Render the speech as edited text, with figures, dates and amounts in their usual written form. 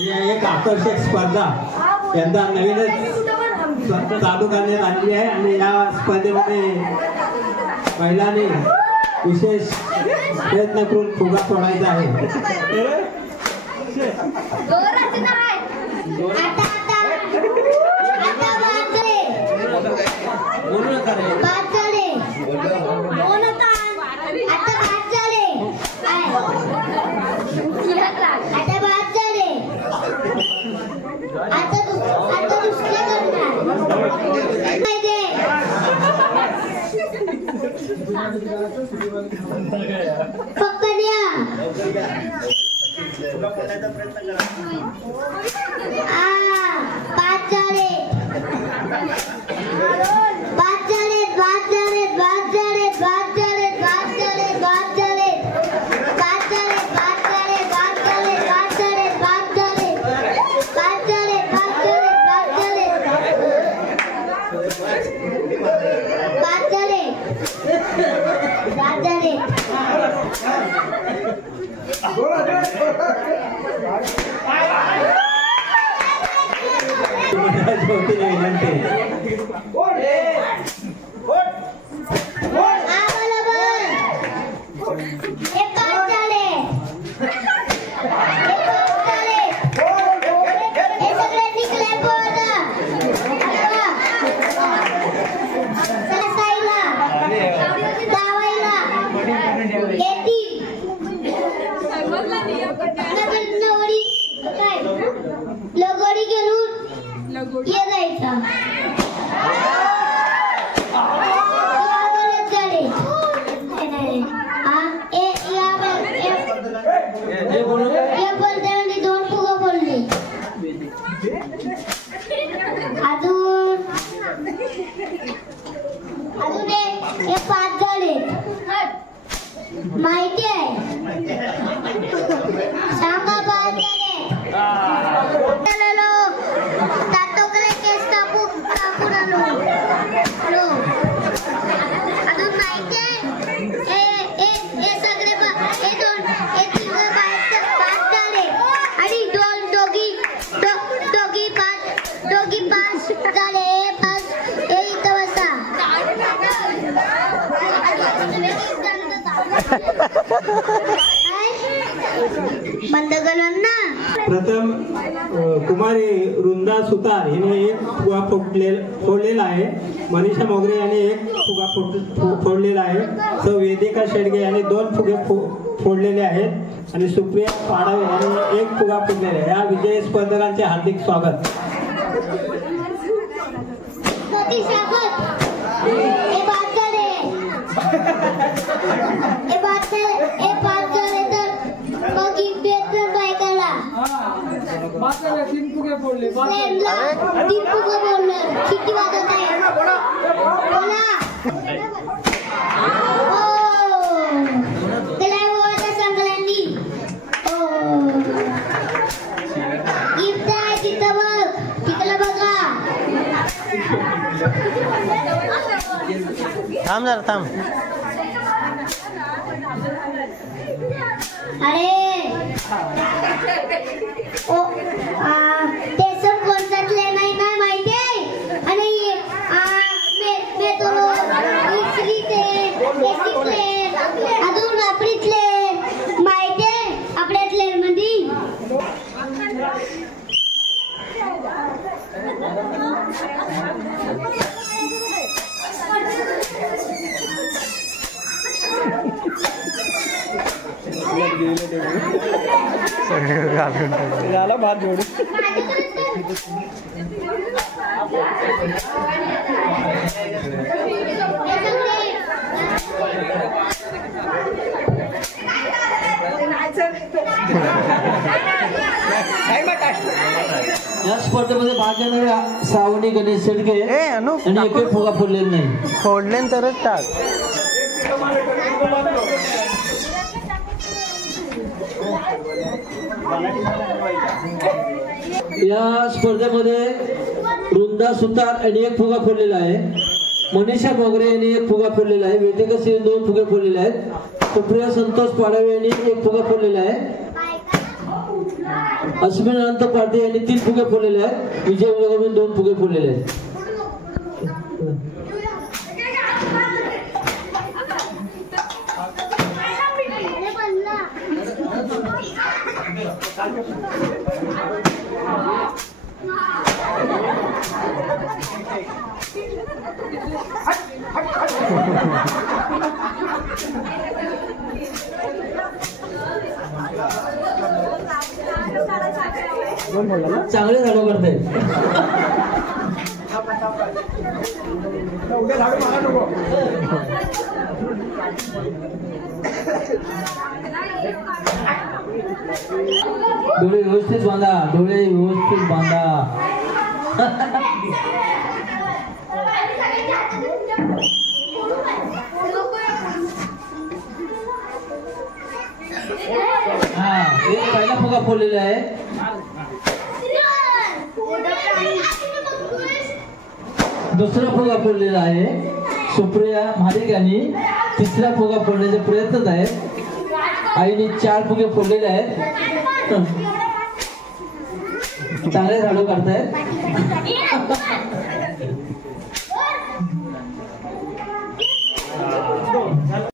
ही एक आकर्षक स्पर्धा यंदा नवीनच चालू करण्यात आलेली आहे आणि या स्पर्धेमध्ये महिलांनी विशेष प्रयत्न करून फुगा फोडायचा आहे. प्रथम कुमारी वृंदा सुतार हिने एक फुगा फोडलेला आहे. मनीषा मोगरे यांनी एक फुगा फोडलेला आहे. सौ वेदिका शेडगे यांनी 2 फुगे फोडलेले आहेत आणि सुप्रिया पाडावे यांनी 1 फुगा फोडलेला आहे. या विजयी स्पर्धकांचे हार्दिक स्वागत. थांब जरा थांब. ते सब कोणतातले नाही काय माहिती आणि मी तो इस्त्रीचे अजून आपलीतले माहिती आपल्यातले मध्ये झाला भात जोडू. या स्पर्धेमध्ये भाग घेणाऱ्या श्रावणी गणेश शेडगे आणि एकही फुगा फोडलेला नाही. फोडले तरच टाक. या स्पर्धेमध्ये वृंदा सुतार यांनी 1 फुगा फोडलेला आहे. मनीषा मोगरे यांनी 1 फुगा फोडलेला आहे. वेदिका सिंह 2 फुगे फोडलेले आहेत. सुप्रिया संतोष पाडावे यांनी 1 फुगा फोडलेला आहे. अश्विन अनंत पारधी यांनी 3 फुगे फोडलेले आहेत. विजय वगैरे 2 फुगे फोडलेले आहेत. चांगले झालो करते. डोळे व्यवस्थित बांधा, डोळे व्यवस्थित बांधा. हा, एक पहिला फुगा फोडलेला आहे. दुसरा फुगा फोडलेला आहे. सुप्रिया महाडिक यांनी 3रा फुगा फोडण्याचे प्रयत्न आहेत. आईने 4 फुगे फोडलेले आहेत. चांगले झाडू काढतायत.